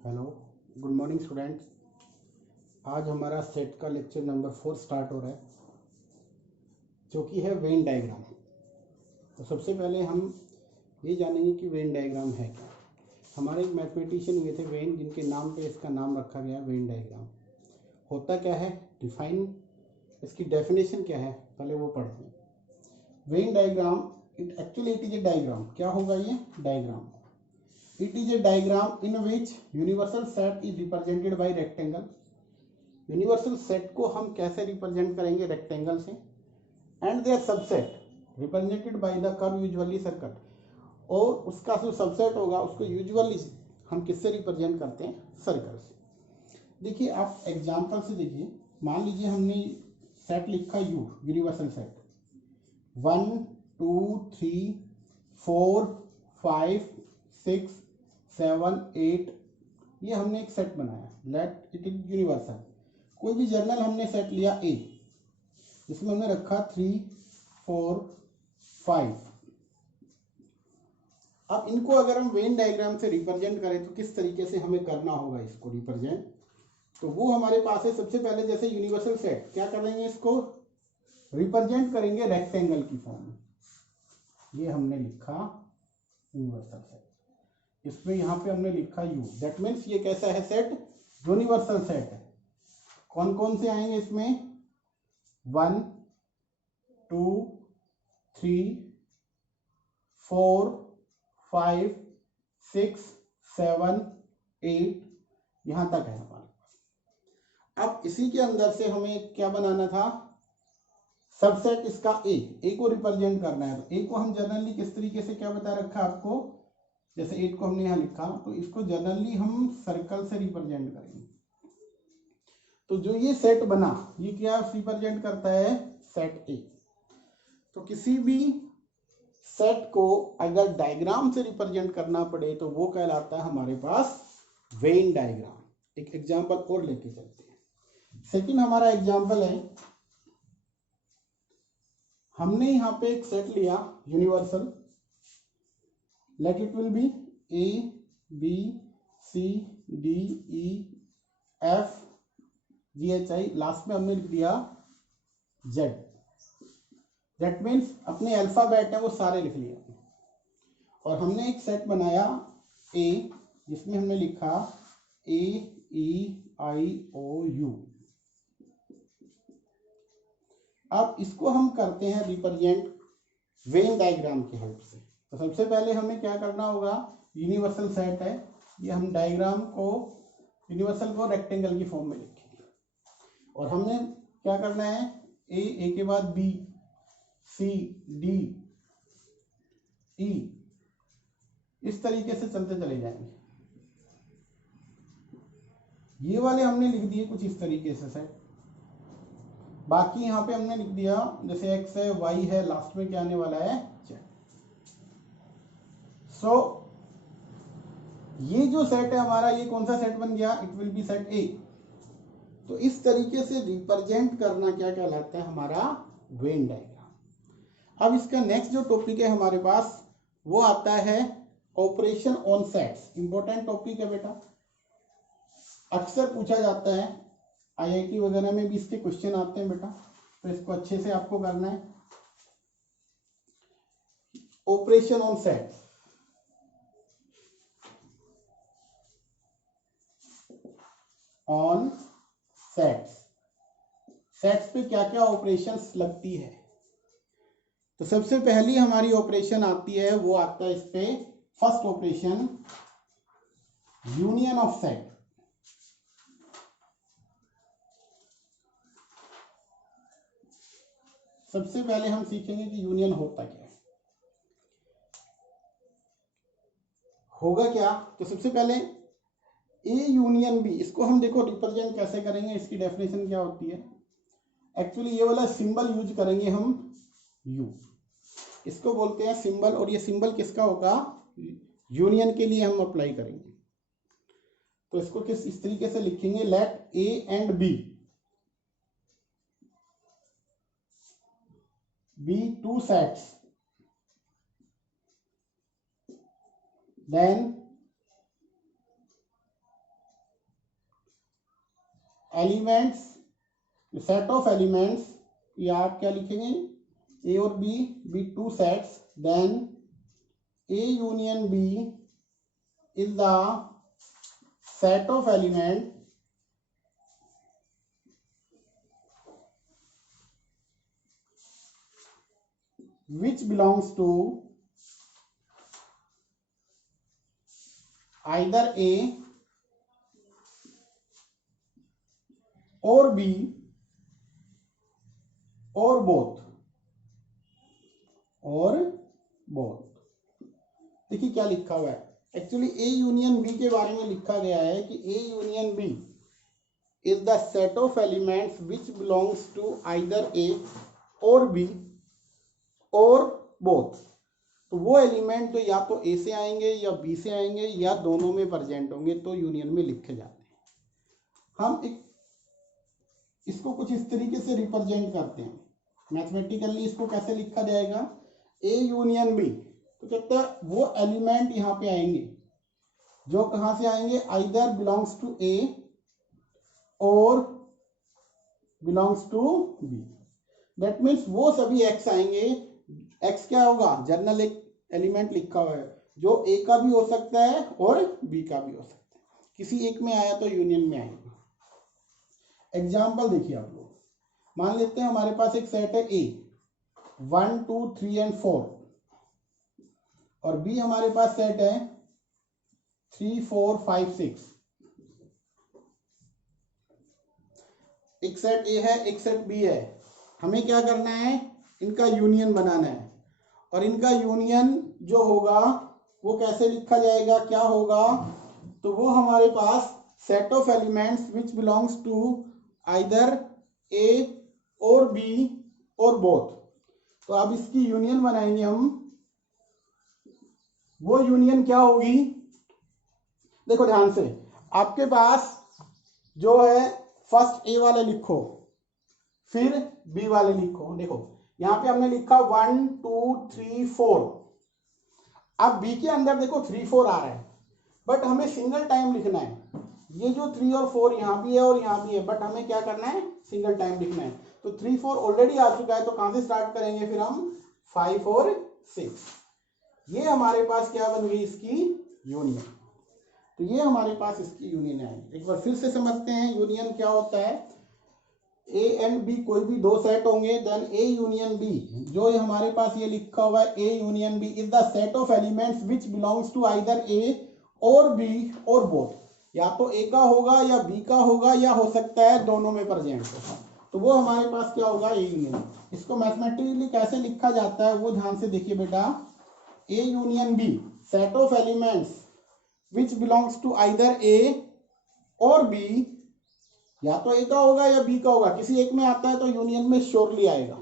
Hello, good morning students. आज हमारा set का लेक्चर नंबर 4 स्टार्ट हो रहा है, जो कि है वेन डायग्राम। तो सबसे पहले हम ये जानेंगे कि वेन डायग्राम है क्या। हमारे एक मैथमेटिशियन हुए थे वेन, जिनके नाम पे इसका नाम रखा गया वेन डायग्राम। होता क्या है, डिफाइन, इसकी डेफिनेशन क्या है, पहले वो पढ़ते हैं। Venn diagram it is a diagram. क्या होगा ये diagram? It is a diagram in which universal set is represented by rectangle. Universal set को हम कैसे रिप्रेजेंट करेंगे? रेक्टेंगल से। And their subset represented by the curve usually circle. और उसका जो सबसेट होगा उसको यूजुअली हम किससे रिप्रेजेंट करते हैं? सर्कल से। देखिए, आप एग्जांपल से देखिए। मान लीजिए हमने सेट लिखा यू, यूनिवर्सल सेट 1 2 3 4 5 6 7 8, ये हमने एक सेट बनाया। Let it is universal. कोई भी जर्नल हमने सेट लिया ए, इसमें हमने रखा 3 4 5। अब इनको अगर हम वेन डायग्राम से रिप्रेजेंट करें तो किस तरीके से हमें करना होगा इसको रिप्रेजेंट? तो वो हमारे पास है। सबसे पहले जैसे यूनिवर्सल सेट क्या करेंगे, इसको रिप्रेजेंट करेंगे रेक्टेंगल की फॉर्म में। ये हमने लिखा यूनिवर्सल सेट, इसमें यहाँ पे हमने लिखा यू। दैट मीन्स ये कैसा है सेट? यूनिवर्सल सेट है। कौन कौन से आएंगे इसमें? 1 2 3 4 5 6 7 8, यहां तक है हमारे पास। अब इसी के अंदर से हमें क्या बनाना था? सबसेट इसका ए को रिप्रेजेंट करना है। तो ए को हम जनरली किस तरीके से क्या बता रखा आपको? जैसे 8 को हमने यहाँ लिखा, तो इसको जनरली हम सर्कल से रिप्रेजेंट करेंगे। तो जो ये सेट बना, ये क्या रिप्रेजेंट करता है? सेट ए। तो किसी भी सेट को अगर डायग्राम से रिप्रेजेंट करना पड़े तो वो कहलाता है हमारे पास वेन डायग्राम। एक एग्जांपल और लेके चलते हैं। सेकंड हमारा एग्जांपल है, हमने यहाँ पे एक सेट लिया universal. Let it will be A B C D E F G H I, last में हमने लिख दिया जेड। दैट मीन्स अपने अल्फाबेट है वो सारे लिख लिए। और हमने एक सेट बनाया ए, जिसमें हमने लिखा ए ई आई ओ यू। अब इसको हम करते हैं रिप्रेजेंट वेन डायग्राम की हेल्प से। तो सबसे पहले हमें क्या करना होगा? यूनिवर्सल सेट है ये, हम डायग्राम को यूनिवर्सल को रेक्टेंगल की फॉर्म में लिखेंगे। और हमने क्या करना है? ए के बाद बी सी डी ई, इस तरीके से चलते चले जाएंगे। ये वाले हमने लिख दिए कुछ इस तरीके से सेट। बाकी यहाँ पे हमने लिख दिया जैसे एक्स है वाई है, लास्ट में क्या आने वाला है? जेड। सो ये जो सेट है हमारा, ये कौन सा सेट बन गया? इट विल बी सेट ए। तो इस तरीके से रिप्रेजेंट करना क्या कहलाता है? हमारा वेन डायग्राम। अब इसका नेक्स्ट जो टॉपिक है हमारे पास, वो आता है operation on sets. Important topic है बेटा, अक्सर पूछा जाता है, आईआईटी वगैरह में भी इसके क्वेश्चन आते हैं बेटा। तो इसको अच्छे से आपको करना है। Operation on sets. On sets, sets पे क्या क्या ऑपरेशंस लगती है? तो सबसे पहली हमारी ऑपरेशन आती है, वो आता है इस पे first operation, union of set. सबसे पहले हम सीखेंगे कि यूनियन होता क्या है, होगा क्या। तो सबसे पहले ए यूनियन बी, इसको हम देखो रिप्रेजेंट कैसे करेंगे, इसकी डेफिनेशन क्या होती है। एक्चुअली ये वाला सिंबल यूज करेंगे हम यू, इसको बोलते हैं सिंबल। और ये सिंबल किसका होगा? यूनियन के लिए हम अप्लाई करेंगे। तो इसको किस इस तरीके से लिखेंगे, let A and B be two sets, then elements, set of elements, या आप क्या लिखेंगे, ए और B two sets, then A union B is the set of element which belongs to either A or B or both, देखिए क्या लिखा हुआ है, एक्चुअली ए यूनियन बी के बारे में लिखा गया है कि A union B is the set of elements which belongs to either A और बी और बोथ। तो वो एलिमेंट जो या तो ए से आएंगे या बी से आएंगे या दोनों में प्रेजेंट होंगे तो यूनियन में लिखे जाते हैं। हम इसको कुछ इस तरीके से रिप्रेजेंट करते हैं मैथमेटिकली, इसको कैसे लिखा जाएगा, ए यूनियन बी, तो कहते हैं वो एलिमेंट यहाँ पे आएंगे जो कहाँ से आएंगे, आइदर बिलोंग्स टू ए और belongs to B. That means वो सभी एक्स आएंगे, एक्स क्या होगा, जनरल एक एलिमेंट लिखा हुआ है जो ए का भी हो सकता है और बी का भी हो सकता है, किसी एक में आया तो यूनियन में आएगा। एग्जाम्पल देखिए आप लोग, मान लेते हैं हमारे पास एक सेट है ए 1 2 3 एंड 4 और बी हमारे पास सेट है 3 4 5 6। एक सेट ए है एक सेट बी है, हमें क्या करना है, इनका यूनियन बनाना है। और इनका यूनियन जो होगा वो कैसे लिखा जाएगा, क्या होगा, तो वो हमारे पास set of elements which belongs to either A और बी और बोथ। तो अब इसकी यूनियन बनाएंगे हम, वो यूनियन क्या होगी, देखो ध्यान से, आपके पास जो है फर्स्ट ए वाले लिखो फिर बी वाले लिखो। देखो यहां पे हमने लिखा 1 2 3 4, अब बी के अंदर देखो 3 4 आ रहा है बट हमें सिंगल टाइम लिखना है। ये जो 3 और 4 यहाँ भी है और यहाँ भी है बट हमें क्या करना है, सिंगल टाइम लिखना है। तो 3 4 ऑलरेडी आ चुका है तो कहां से स्टार्ट करेंगे फिर हम, 5 और 6। ये हमारे पास क्या बन गई, इसकी यूनियन। तो ये हमारे पास इसकी यूनियन है। एक बार फिर से समझते हैं यूनियन क्या होता है। ए एंड बी कोई भी दो सेट होंगे, देन ए यूनियन बी, जो हमारे पास ये लिखा हुआ है A union B is the set of elements which belongs to either A और बी और बोथ। या तो ए का होगा या बी का होगा या हो सकता है दोनों में प्रेजेंट हो, तो वो हमारे पास क्या होगा, ए यूनियन। इसको मैथमेटिकली कैसे लिखा जाता है वो ध्यान से देखिए बेटा, A union B set of elements which belongs to either A और बी, या तो ए का होगा या बी का होगा, किसी एक में आता है तो यूनियन में श्योरली आएगा।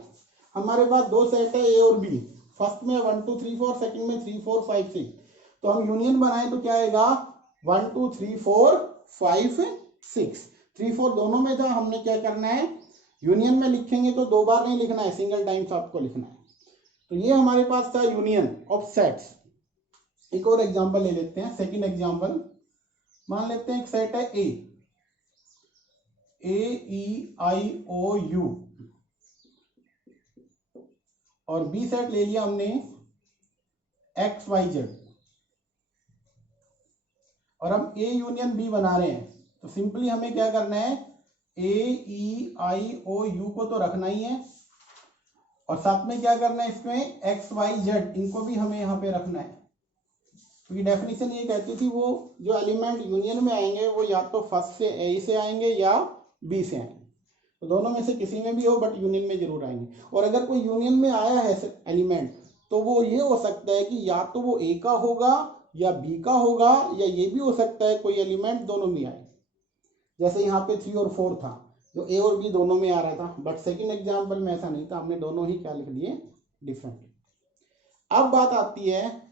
हमारे पास दो सेट है ए और बी, फर्स्ट में 1 2 3 4, सेकंड में 3 4 5 6, तो हम यूनियन बनाए तो क्या आएगा, 1 2 3 4 5 6। 3 4 दोनों में था, हमने क्या करना है, यूनियन में लिखेंगे तो दो बार नहीं लिखना है, सिंगल टाइम्स आपको लिखना है। तो ये हमारे पास था यूनियन ऑफ सेट्स। एक और एग्जांपल ले लेते हैं, सेकंड एग्जांपल, मान लेते हैं एक सेट है AEIOU और बी सेट ले लिया हमने XYZ, और हम ए यूनियन बी बना रहे हैं। तो सिंपली हमें क्या करना है, AEIOU को तो रखना ही है और साथ में क्या करना है, इसमें XYZ इनको भी हमें यहाँ पे रखना है, क्योंकि डेफिनेशन ये कहती थी वो जो एलिमेंट यूनियन में आएंगे वो या तो फर्स्ट से ए से आएंगे या बी से आएंगे, तो दोनों में से किसी में भी हो बट यूनियन में जरूर आएंगे। और अगर कोई यूनियन में आया है एलिमेंट तो वो ये हो सकता है कि या तो वो ए का होगा या बी का होगा, या ये भी हो सकता है कोई एलिमेंट दोनों में आए, जैसे यहाँ पे 3 और 4 था जो ए और बी दोनों में आ रहा था, बट सेकंड एग्जाम्पल में ऐसा नहीं था, हमने दोनों ही क्या लिख दिए, डिफरेंट। अब बात आती है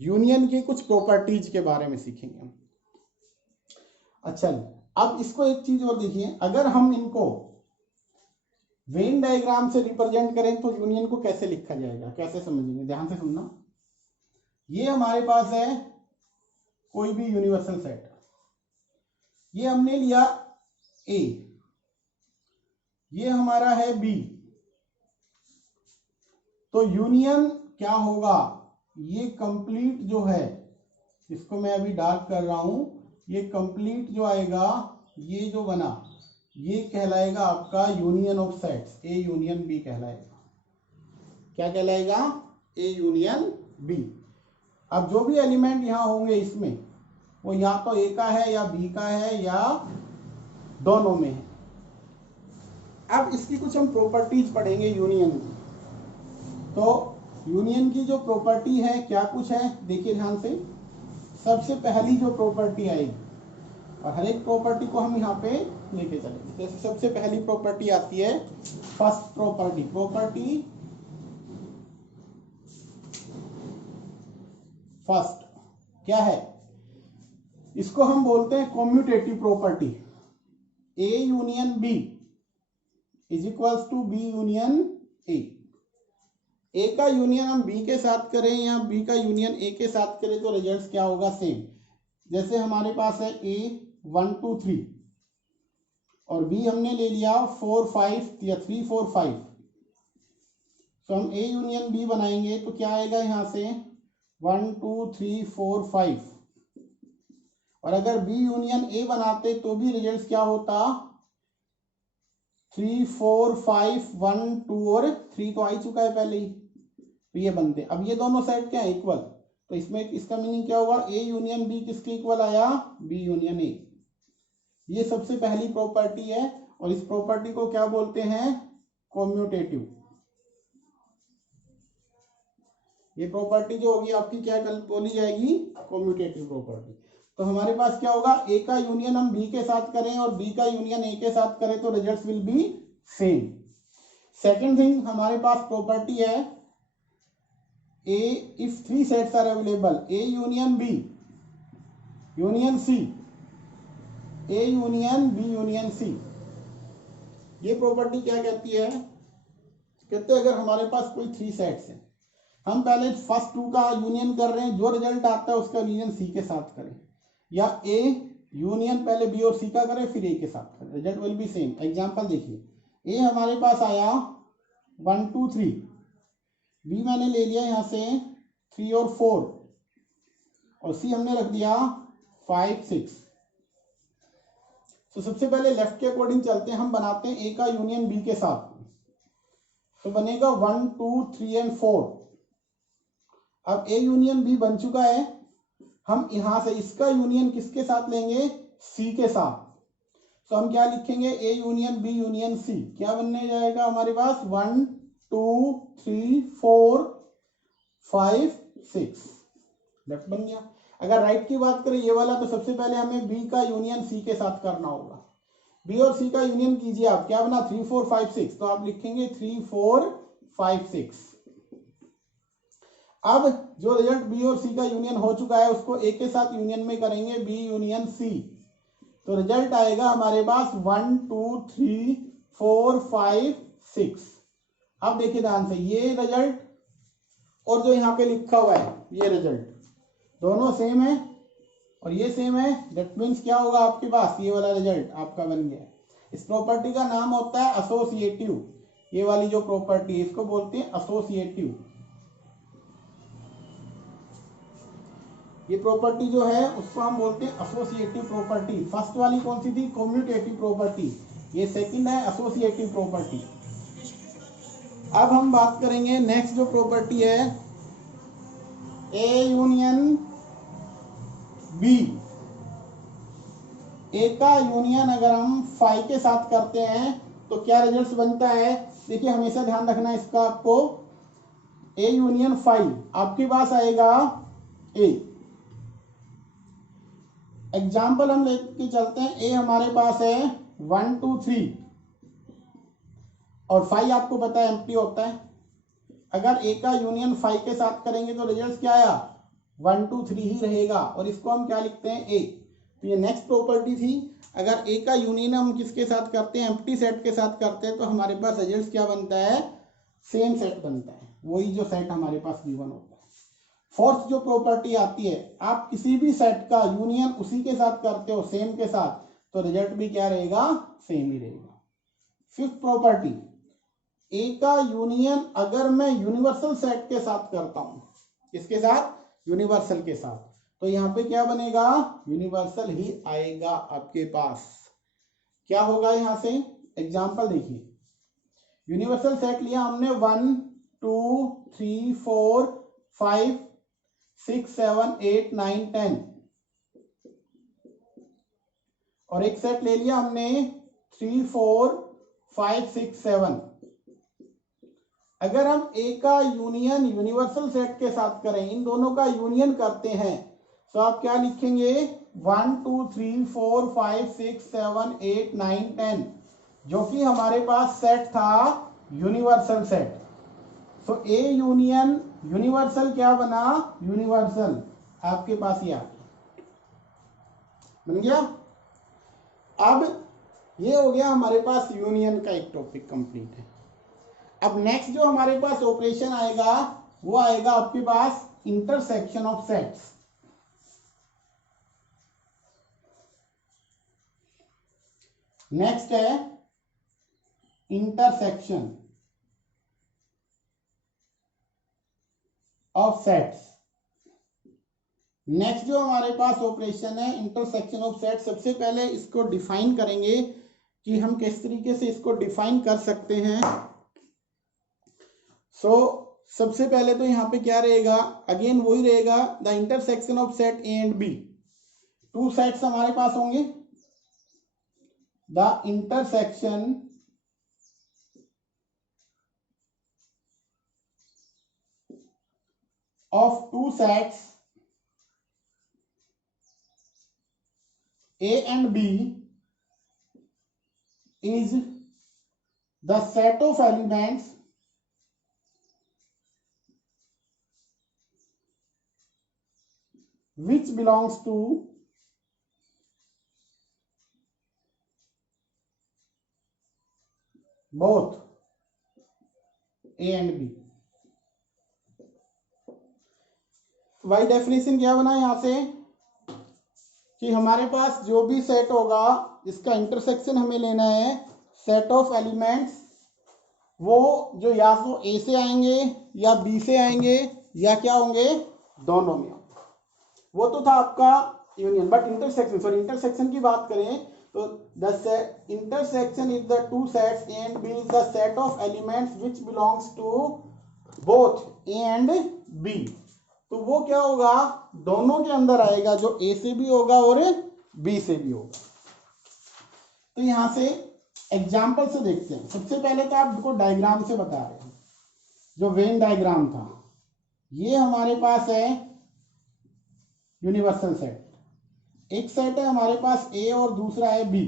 यूनियन की कुछ प्रॉपर्टीज के बारे में सीखेंगे हम। अच्छा अब इसको एक चीज और देखिए, अगर हम इनको वेन डायग्राम से रिप्रेजेंट करें तो यूनियन को कैसे लिखा जाएगा, कैसे समझेंगे, ध्यान से सुनना। ये हमारे पास है कोई भी यूनिवर्सल सेट, ये हमने लिया ए, ये हमारा है बी। तो यूनियन क्या होगा, ये कंप्लीट जो है, इसको मैं अभी डार्क कर रहा हूं, ये कंप्लीट जो आएगा, ये जो बना, ये कहलाएगा आपका union of sets, A union B कहलाएगा। क्या कहलाएगा, ए यूनियन बी। अब जो भी एलिमेंट यहां होंगे इसमें, वो या तो ए का है या बी का है या दोनों में है। अब इसकी कुछ हम प्रॉपर्टीज पढ़ेंगे यूनियन की। तो यूनियन की जो प्रॉपर्टी है क्या कुछ है, देखिए ध्यान से। सबसे पहली जो प्रॉपर्टी आएगी, और हर एक प्रॉपर्टी को हम यहाँ पे लेके चलेंगे। जैसे सबसे पहली प्रॉपर्टी आती है फर्स्ट प्रॉपर्टी। प्रॉपर्टी फर्स्ट क्या है, इसको हम बोलते हैं commutative property. A union B is equals to B union A. A का यूनियन हम बी के साथ करें या बी का यूनियन ए के साथ करें तो रिजल्ट क्या होगा, सेम। जैसे हमारे पास है ए 1 2 3 और बी हमने ले लिया 4 5 या 3 4 5। तो हम ए यूनियन बी बनाएंगे तो क्या आएगा यहाँ से 1 2 3 4 5। और अगर बी यूनियन ए बनाते तो भी रिजल्ट क्या होता, 3 4 5 1 2 और 3 तो आ ही चुका है पहले ही, तो ये बनते। अब ये दोनों सेट क्या है, इक्वल। तो इसमें इसका मीनिंग क्या होगा, ए यूनियन बी किसके इक्वल आया, बी यूनियन ए। ये सबसे पहली प्रॉपर्टी है और इस प्रॉपर्टी को क्या बोलते हैं, कॉम्यूटेटिव। ये प्रॉपर्टी जो होगी आपकी क्या बोली जाएगी, कॉम्यूटेटिव प्रॉपर्टी। तो हमारे पास क्या होगा, ए का यूनियन हम बी के साथ करें और बी का यूनियन ए के साथ करें तो result will be same. Second thing हमारे पास प्रॉपर्टी है A if 3 sets are available, A union B union C, A union B union C. ये प्रॉपर्टी क्या कहती है, कहते हैं अगर हमारे पास कोई 3 सेट्स हैं, हम पहले फर्स्ट 2 का यूनियन कर रहे हैं, जो रिजल्ट आता है उसका यूनियन सी के साथ करें, या ए यूनियन पहले बी और सी का करें फिर ए के साथ करें, result will be same. Example देखिए, ए हमारे पास आया 1 2 3, बी मैंने ले लिया यहाँ से 3 और 4 और सी हमने रख दिया 5 6। तो सबसे पहले लेफ्ट के अकॉर्डिंग चलते हैं, हम बनाते हैं ए का यूनियन बी के साथ, तो बनेगा 1 2 3 एंड 4। अब ए यूनियन बी बन चुका है, हम यहां से इसका यूनियन किसके साथ लेंगे, सी के साथ। तो हम क्या लिखेंगे, A union B union C. क्या बनने जाएगा हमारे पास 1 2 3 4 5 6, लेफ्ट बन गया। अगर राइट की बात करें ये वाला, तो सबसे पहले हमें बी का यूनियन सी के साथ करना होगा। बी और सी का यूनियन कीजिए आप, क्या बना 3 4 5 6, तो आप लिखेंगे 3 4 5 6। अब जो रिजल्ट बी और सी का यूनियन हो चुका है उसको ए के साथ यूनियन में करेंगे, बी यूनियन सी, तो रिजल्ट आएगा हमारे पास 1 2 3 4 5 6। अब देखिए ध्यान से, ये रिजल्ट और जो यहाँ पे लिखा हुआ है ये रिजल्ट दोनों सेम है और ये सेम है। दैट मीन्स क्या होगा आपके पास, ये वाला रिजल्ट आपका बन गया। इस प्रॉपर्टी का नाम होता है एसोसिएटिव। ये वाली जो प्रॉपर्टी है इसको बोलते हैं एसोसिएटिव। ये प्रॉपर्टी जो है उसको हम बोलते हैं एसोसिएटिव प्रॉपर्टी। फर्स्ट वाली कौन सी थी, कम्यूटेटिव प्रॉपर्टी, ये सेकंड है एसोसिएटिव प्रॉपर्टी। अब हम बात करेंगे नेक्स्ट जो प्रॉपर्टी है ए यूनियन बी। ए का यूनियन अगर हम 5 के साथ करते हैं तो क्या रिजल्ट बनता है, देखिए हमेशा ध्यान रखना इसका आपको। ए यूनियन 5 आपके पास आएगा ए। एग्जाम्पल हम लेके चलते हैं, ए हमारे पास है 1 2 3 और 5 आपको पता है एम्प्टी होता है। अगर ए का यूनियन 5 के साथ करेंगे तो रिजल्ट क्या आया 1 2 3 ही रहेगा और इसको हम क्या लिखते हैं ए। तो ये नेक्स्ट प्रॉपर्टी थी। अगर ए का यूनियन हम किसके साथ करते हैं, एम्प्टी सेट के साथ करते हैं, तो हमारे पास रिजल्ट क्या बनता है, सेम सेट बनता है, वही जो सेट हमारे पास गिवन होता है। फोर्थ जो प्रॉपर्टी आती है, आप किसी भी सेट का यूनियन उसी के साथ करते हो सेम के साथ, तो रिजल्ट भी क्या रहेगा, सेम ही रहेगा। फिफ्थ प्रॉपर्टी, ए का यूनियन अगर मैं यूनिवर्सल सेट के साथ करता हूं, किसके साथ, यूनिवर्सल के साथ, तो यहां पे क्या बनेगा, यूनिवर्सल ही आएगा आपके पास। क्या होगा यहां से, एग्जांपल देखिए, यूनिवर्सल सेट लिया हमने 1 2 3 4 5 6 7 8 9 10, और एक सेट ले लिया हमने 3 4 5 6 7। अगर हम ए का यूनियन यूनिवर्सल सेट के साथ करें, इन दोनों का यूनियन करते हैं, तो आप क्या लिखेंगे, 1 2 3 4 5 6 7 8 9 10, जो कि हमारे पास सेट था universal set. So A union universal क्या बना, यूनिवर्सल, आपके पास ये आ गया, बन गया। अब ये हो गया हमारे पास यूनियन का एक टॉपिक कंप्लीट है। अब नेक्स्ट जो हमारे पास ऑपरेशन आएगा वो आएगा आपके पास इंटरसेक्शन ऑफ सेट्स। नेक्स्ट है इंटरसेक्शन ऑफ सेट्स। नेक्स्ट जो हमारे पास ऑपरेशन है इंटरसेक्शन ऑफ सेट्स। सबसे पहले इसको डिफाइन करेंगे कि हम किस तरीके से इसको डिफाइन कर सकते हैं। सबसे पहले तो यहां पे क्या रहेगा, अगेन वही रहेगा, the intersection of set A and B. Two sets हमारे पास होंगे, the intersection of two sets A and B is the set of elements which belongs to both A and B। Why definition क्या बना यहां से कि हमारे पास जो भी सेट होगा इसका इंटरसेक्शन हमें लेना है, सेट ऑफ एलिमेंट्स वो जो या तो ए से आएंगे या बी से आएंगे या क्या होंगे, दोनों में। वो तो था आपका यूनियन, बट इंटरसेक्शन की बात करें तो the intersection is the two sets A and B is the set of elements which belongs to both A and B. तो वो क्या होगा, दोनों के अंदर आएगा, जो ए से भी होगा और बी से भी होगा। तो यहां से एग्जाम्पल से देखते हैं। सबसे पहले तो आपको डायग्राम से बता रहे हैं, जो वेन डायग्राम था, ये हमारे पास है यूनिवर्सल सेट। एक सेट है हमारे पास ए और दूसरा है बी।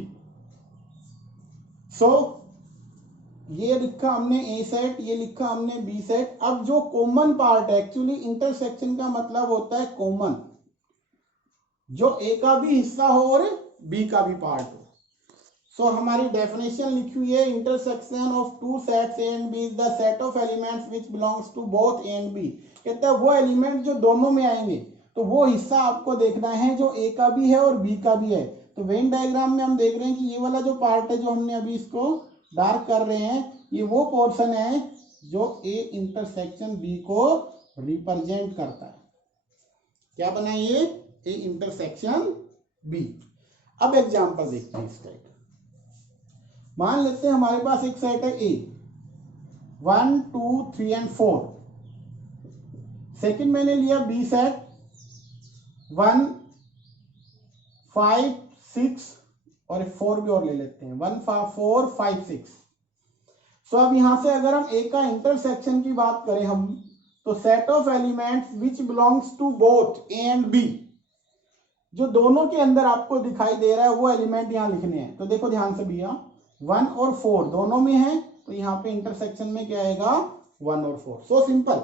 ये लिखा हमने ए सेट, ये लिखा हमने बी सेट। अब जो कॉमन पार्ट है, एक्चुअली इंटरसेक्शन का मतलब होता है कॉमन, जो ए का भी हिस्सा हो और बी का भी पार्ट हो। हमारी डेफिनेशन लिखी हुई है, intersection of two sets A and B is the set of elements which belongs to both A and B. कहता है वो एलिमेंट जो दोनों में आएंगे, तो वो हिस्सा आपको देखना है जो ए का भी है और बी का भी है। तो वेन डायग्राम में हम देख रहे हैं कि ये वाला जो पार्ट है, जो हमने अभी इसको डार्क कर रहे हैं, ये वो पोर्शन है जो ए इंटरसेक्शन बी को रिप्रेजेंट करता है। क्या बना ये, ए इंटरसेक्शन बी। अब एग्जांपल देखते हैं इसका। मान लेते हैं हमारे पास एक सेट है ए, 1 2 3 एंड 4। सेकंड मैंने लिया बी सेट, 1 5 6 और 4 भी और ले लेते हैं, 1 4 5 6। अब यहां से अगर हम ए का इंटरसेक्शन की बात करें हम, तो set of elements which belongs to both A and B, जो दोनों के अंदर आपको दिखाई दे रहा है वो एलिमेंट यहां लिखने हैं। तो देखो ध्यान से भैया, 1 और 4 दोनों में है, तो यहां पे इंटरसेक्शन में क्या आएगा, 1 और 4। So simple.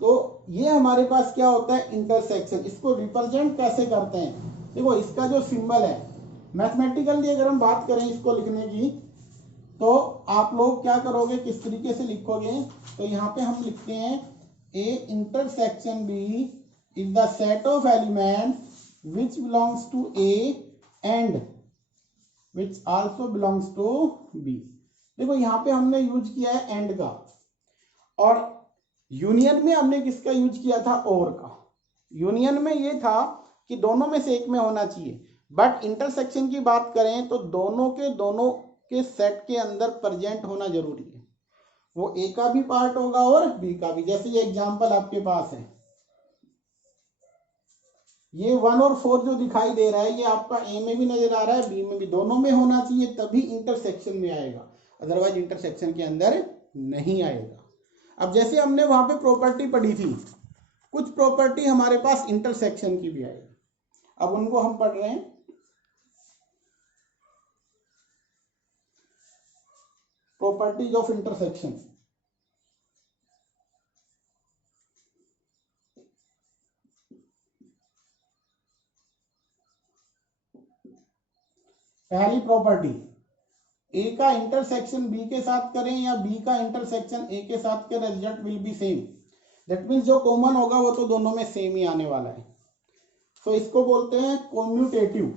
तो ये हमारे पास क्या होता है, इंटरसेक्शन। इसको रिप्रेजेंट कैसे करते हैं, देखो इसका जो सिंबल है, मैथमेटिकली अगर हम बात करें इसको लिखने की, तो आप लोग क्या करोगे, किस तरीके से लिखोगे। तो यहाँ पे हम लिखते हैं A intersection B is the set of elements which belongs to A and which also belongs to B. देखो यहाँ पे हमने यूज किया है एंड का, और यूनियन में हमने किसका यूज किया था, और का। यूनियन में ये था कि दोनों में से एक में होना चाहिए, बट इंटरसेक्शन की बात करें तो दोनों के सेट के अंदर प्रेजेंट होना जरूरी है। वो ए का भी पार्ट होगा और बी का भी। जैसे ये एग्जांपल आपके पास है, ये 1 और 4 जो दिखाई दे रहा है, ये आपका ए में भी नजर आ रहा है, बी में भी, दोनों में होना चाहिए, तभी इंटरसेक्शन में आएगा, अदरवाइज इंटरसेक्शन के अंदर नहीं आएगा। अब जैसे हमने वहां पे प्रॉपर्टी पढ़ी थी, कुछ प्रॉपर्टी हमारे पास इंटरसेक्शन की भी आएगी, अब उनको हम पढ़ रहे हैं। Properties of intersection. पहली प्रॉपर्टी, ए का इंटरसेक्शन बी के साथ करें या बी का इंटरसेक्शन ए के साथ करें, result will be same. That means जो कॉमन होगा वो तो दोनों में सेम ही आने वाला है। तो इसको बोलते हैं कॉम्यूटेटिव।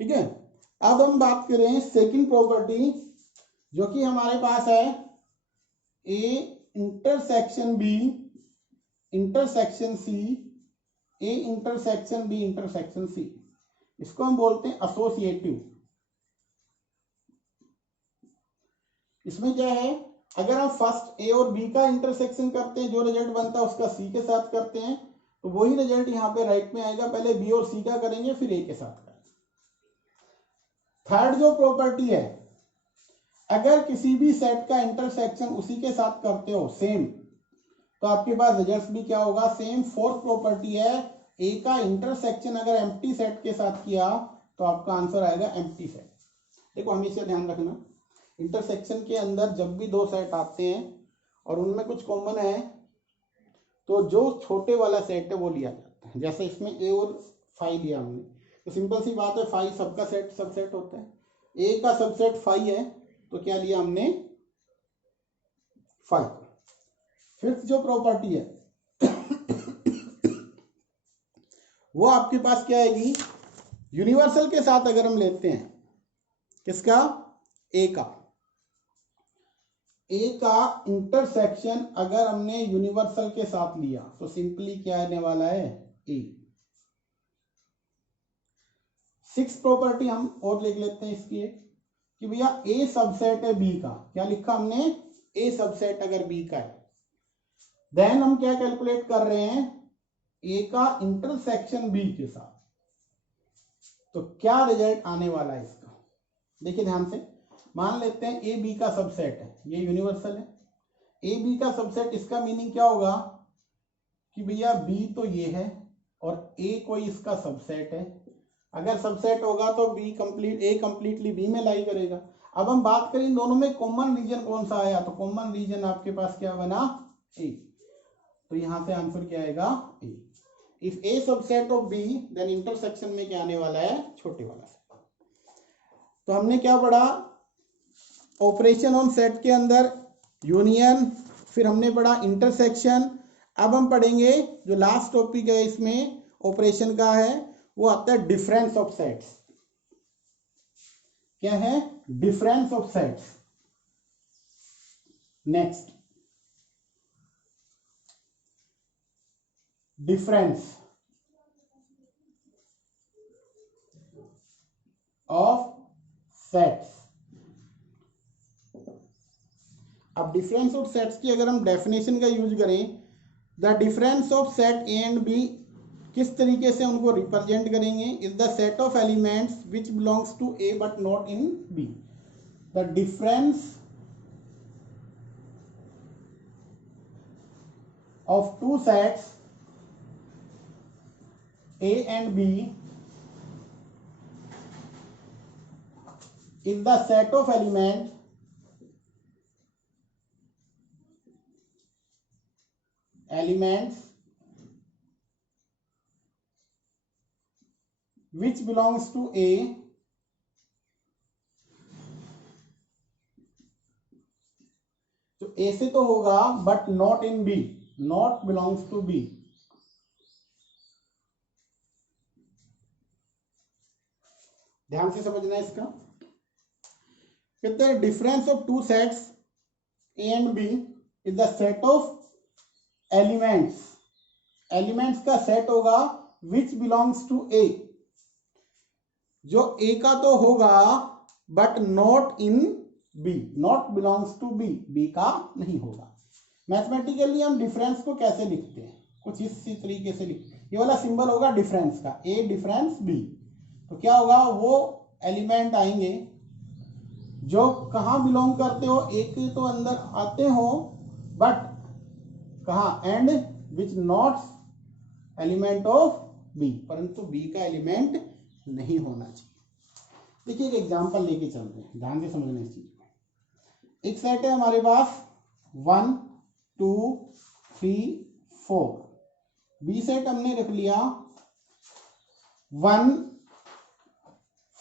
ठीक है, अब हम बात करें सेकंड प्रॉपर्टी, जो कि हमारे पास है A intersection B intersection C, A intersection B intersection C. इसको हम बोलते हैं एसोसिएटिव। इसमें क्या है, अगर हम फर्स्ट ए और बी का इंटरसेक्शन करते हैं, जो रिजल्ट बनता है उसका सी के साथ करते हैं, तो वही रिजल्ट यहाँ पे राइट में आएगा। पहले बी और सी का करेंगे, फिर ए के साथ करेंगे। थर्ड जो प्रॉपर्टी है, अगर किसी भी सेट का इंटरसेक्शन उसी के साथ करते हो सेम, तो आपके पास रिजल्ट भी क्या होगा, सेम। फोर्थ प्रॉपर्टी है, ए का इंटरसेक्शन अगर एम्प्टी सेट के साथ किया तो आपका आंसर आएगा एम्प्टी सेट। देखो हमेशा ध्यान रखना, इंटरसेक्शन के अंदर जब भी दो सेट आते हैं और उनमें कुछ कॉमन है, तो जो छोटे वाला सेट है वो लिया जाता है। जैसे इसमें ए और 5 लिया हमने, तो सिंपल सी बात है, 5 सबका सेट सबसेट होता है, ए का सबसेट 5 है, तो क्या लिया हमने, 5। फिफ्थ जो प्रॉपर्टी है वो आपके पास क्या आएगी, यूनिवर्सल के साथ अगर हम लेते हैं, किसका, ए का इंटरसेक्शन अगर हमने यूनिवर्सल के साथ लिया तो सिंपली क्या आने वाला है, ए। सिक्स प्रॉपर्टी हम और लिख लेते हैं इसकी, कि भैया ए सबसेट है बी का। क्या लिखा हमने, ए सबसेट अगर बी का है, देन हम क्या कैलकुलेट कर रहे हैं, ए का इंटरसेक्शन बी के साथ, तो क्या रिजल्ट आने वाला है इसका। देखिए ध्यान से, मान लेते हैं ए बी का सबसेट है, ये यूनिवर्सल है, ए बी का सबसेट, इसका मीनिंग क्या होगा कि भैया बी तो ये है और ए कोई इसका सबसेट है। अगर सबसेट होगा तो बी कंप्लीट, ए कंप्लीटली बी में लाई करेगा। अब हम बात करें इन दोनों में कॉमन रीजन कौन सा आया, तो कॉमन रीजन आपके पास क्या बना, ए। तो यहां से आंसर क्या आएगा, A. If A subset of B, then intersection में क्या आने वाला है, छोटे वाला। तो हमने क्या पढ़ा, ऑपरेशन ऑन सेट के अंदर यूनियन, फिर हमने पढ़ा इंटरसेक्शन। अब हम पढ़ेंगे जो लास्ट टॉपिक है इसमें ऑपरेशन का है, वो आता है डिफरेंस ऑफ सेट्स। क्या है, difference of sets. Next, difference of sets. अब डिफरेंस ऑफ सेट्स की अगर हम डेफिनेशन का यूज करें, the difference of set A and B, किस तरीके से उनको रिप्रेजेंट करेंगे, is the set of elements which belongs to A but not in B. The difference of two sets A and B is the set of element which belongs to A तो A से तो होगा but not in B, not belongs to B। ध्यान से समझना है इसका। कहते हैं difference of two sets A and B is the set of elements. Elements का सेट होगा विच बिलोंग्स टू ए, जो ए का तो होगा but not in B, not belongs to B, B का नहीं होगा। मैथमेटिकली हम डिफरेंस को कैसे लिखते हैं, कुछ इसी तरीके से लिखते हैं। ये वाला सिंबल होगा डिफरेंस का, ए डिफरेंस बी। तो क्या होगा, वो एलिमेंट आएंगे जो कहाँ बिलोंग करते हो, ए के तो अंदर आते हो बट कहाँ, and which not element of B, परंतु बी का एलिमेंट नहीं होना चाहिए। देखिए एक एग्जांपल लेके चलते हैं, ध्यान से समझना इस चीज को। एक सेट है हमारे पास 1 2 3 4, बी सेट हमने रख लिया 1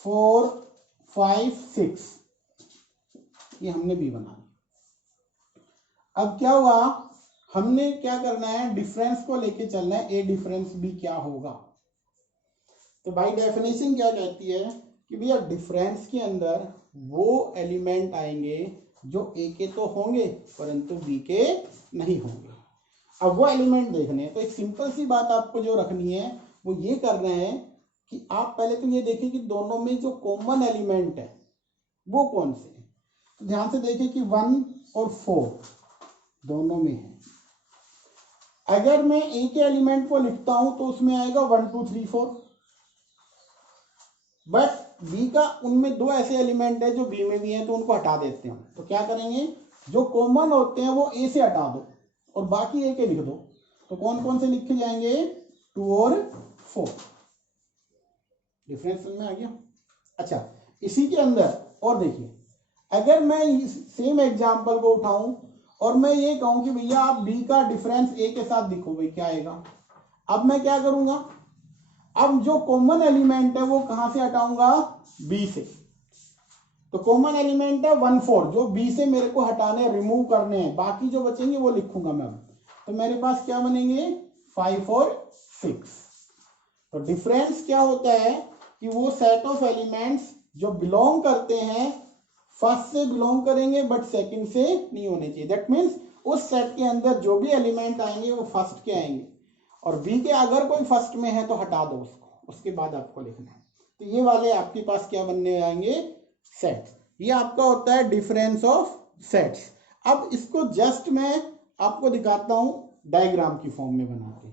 4 5 6, ये हमने बी बना लिया। अब क्या हुआ, हमने क्या करना है, डिफरेंस को लेके चलना है, ए डिफरेंस बी क्या होगा। तो बाय डेफिनेशन क्या कहती है कि भैया डिफरेंस के अंदर वो एलिमेंट आएंगे जो ए के तो होंगे परंतु बी के नहीं होंगे। अब वो एलिमेंट देखने हैं, तो एक सिंपल सी बात आपको जो रखनी है वो ये करना है कि आप पहले तो ये देखें कि दोनों में जो कॉमन एलिमेंट है वो कौन से है। तो ध्यान से देखें कि 1 और 4 दोनों में है। अगर मैं ए के एलिमेंट को लिखता हूं तो उसमें आएगा 1 2 3 4, बट बी का उनमें दो ऐसे एलिमेंट है जो बी में भी हैं, तो उनको हटा देते हैं। तो क्या करेंगे, जो कॉमन होते हैं वो ए से हटा दो और बाकी ए के लिख दो। तो कौन कौन से लिखे जाएंगे, 2 और 4। डिफरेंस समझ में आ गया। अच्छा, इसी के अंदर और देखिए, अगर मैं सेम एग्जांपल को उठाऊं और मैं ये कहूं कि भैया आप बी का डिफरेंस ए के साथ दिखो, भाई क्या आएगा। अब मैं क्या करूंगा, अब जो कॉमन एलिमेंट है वो कहां से हटाऊंगा, बी से। तो कॉमन एलिमेंट है 1 4, जो बी से मेरे को हटाने रिमूव करने हैं, बाकी जो बचेंगे वो लिखूंगा मैं। तो मेरे पास क्या बनेंगे, 5 और 6। तो डिफरेंस क्या होता है कि वो सेट ऑफ एलिमेंट्स जो बिलोंग करते हैं, फर्स्ट से बिलोंग करेंगे बट सेकंड से नहीं होने चाहिए। दैट मीन्स उस सेट के अंदर जो भी एलिमेंट आएंगे वो फर्स्ट के आएंगे, और बी के अगर कोई फर्स्ट में है तो हटा दो उसको, उसके बाद आपको लिखना है। तो ये वाले आपके पास क्या बनने आएंगे, सेट्स। ये आपका होता है डिफरेंस ऑफ सेट्स। अब इसको जस्ट मैं आपको दिखाता हूं डायग्राम की फॉर्म में बना के,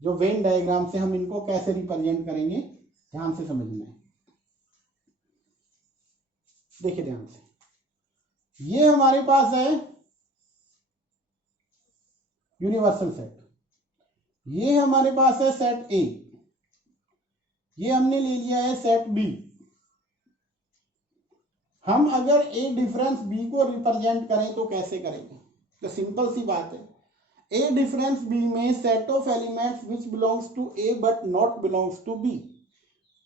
जो वेन डायग्राम से हम इनको कैसे रिप्रेजेंट करेंगे, ध्यान से समझना है। देखिए ध्यान से, ये हमारे पास है यूनिवर्सल सेट, ये हमारे पास है सेट ए, ये हमने ले लिया है सेट बी। हम अगर ए डिफरेंस बी को रिप्रेजेंट करें तो कैसे करेंगे, तो सिंपल सी बात है, ए डिफरेंस बी में set of elements which belongs to A but not belongs to B.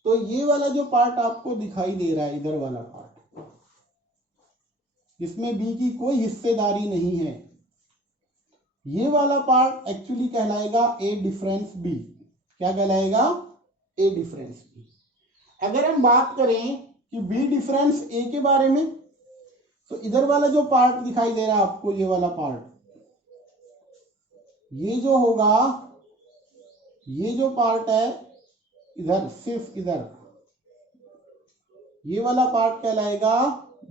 तो ये वाला जो पार्ट आपको दिखाई दे रहा है, इधर वाला पार्ट, जिसमें बी की कोई हिस्सेदारी नहीं है, ये वाला पार्ट एक्चुअली कहलाएगा ए डिफरेंस बी। क्या कहलाएगा, ए डिफरेंस बी। अगर हम बात करें कि बी डिफरेंस ए के बारे में, तो इधर वाला जो पार्ट दिखाई दे रहा है आपको, ये वाला पार्ट, ये जो होगा, ये जो पार्ट है इधर, सिर्फ इधर, ये वाला पार्ट कहलाएगा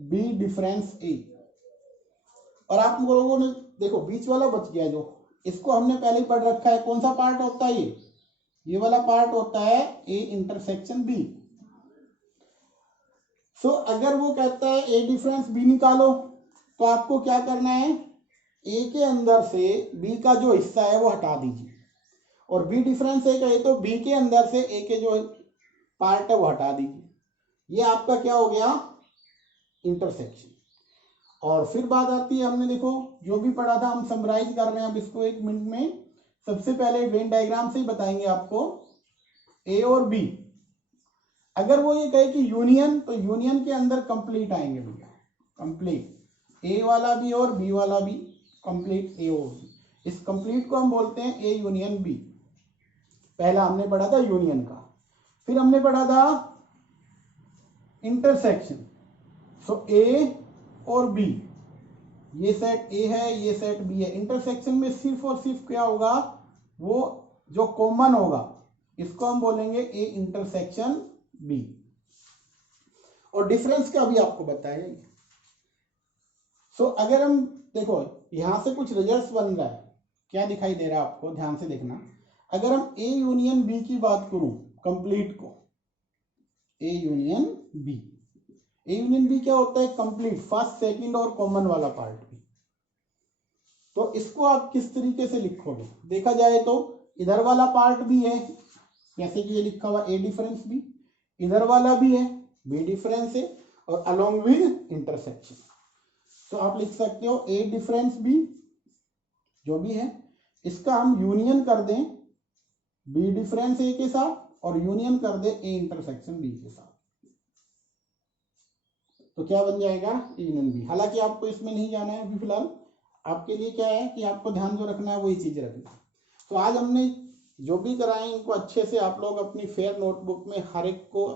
बी डिफरेंस ए। और आप लोगों ने देखो बीच वाला बच गया, जो इसको हमने पहले ही पढ़ रखा है, कौन सा पार्ट होता है ये वाला पार्ट होता है ए इंटरसेक्शन बी। सो अगर वो कहता है ए डिफरेंस बी निकालो, तो आपको क्या करना है, ए के अंदर से बी का जो हिस्सा है वो हटा दीजिए, और बी डिफरेंस ए कहे तो बी के अंदर से ए के जो पार्ट है वो हटा दीजिए। ये आपका क्या हो गया, इंटरसेक्शन। और फिर बात आती है, हमने देखो जो भी पढ़ा था हम समराइज कर रहे हैं अब इसको 1 मिनट में। सबसे पहले वेन डायग्राम से ही बताएंगे आपको, ए और बी, अगर वो ये कहे कि यूनियन, तो यूनियन के अंदर कंप्लीट आएंगे भैया, कंप्लीट ए वाला भी और बी वाला भी, कंप्लीट ए और बी। इस कंप्लीट को हम बोलते हैं ए यूनियन बी। पहला हमने पढ़ा था यूनियन का, फिर हमने पढ़ा था इंटरसेक्शन, सो ए और बी, ये सेट ए है, ये सेट बी है, इंटरसेक्शन में सिर्फ और सिर्फ क्या होगा, वो जो कॉमन होगा इसको हम बोलेंगे ए इंटरसेक्शन बी। और डिफरेंस का भी आपको बताया। सो अगर हम देखो यहां से कुछ रिजल्ट्स बन रहा है, क्या दिखाई दे रहा है आपको, ध्यान से देखना। अगर हम ए यूनियन बी की बात करूं कंप्लीट को, A union B, A union B क्या होता है, कंप्लीट, फर्स्ट सेकंड और कॉमन वाला पार्ट भी। तो इसको आप किस तरीके से लिखोगे, देखा जाए तो इधर वाला पार्ट भी है, जैसे कि ये लिखा हुआ ए डिफरेंस बी, इधर वाला भी है बी डिफरेंस है, और अलोंग विद इंटरसेक्शन। तो आप लिख सकते हो ए डिफरेंस बी जो भी है, इसका हम यूनियन कर दें बी डिफरेंस ए के साथ, और यूनियन कर दें ए इंटरसेक्शन बी के साथ, तो क्या बन जाएगा, ए यूनियन बी। हालांकि आपको इसमें नहीं जाना है अभी फिलहाल, आपके लिए क्या है कि आपको ध्यान जो रखना है वही चीज रखना है। तो आज हमने जो भी कराए इनको अच्छे से आप लोग अपनी फेयर नोटबुक में हर एक को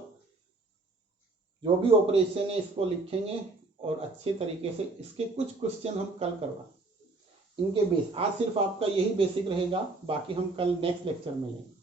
जो भी ऑपरेशन है इसको लिखेंगे, और अच्छे तरीके से इसके कुछ क्वेश्चन हम कल करवा, इनके बेस, आज सिर्फ आपका यही बेसिक रहेगा, बाकी हम कल नेक्स्ट लेक्चर में लेंगे।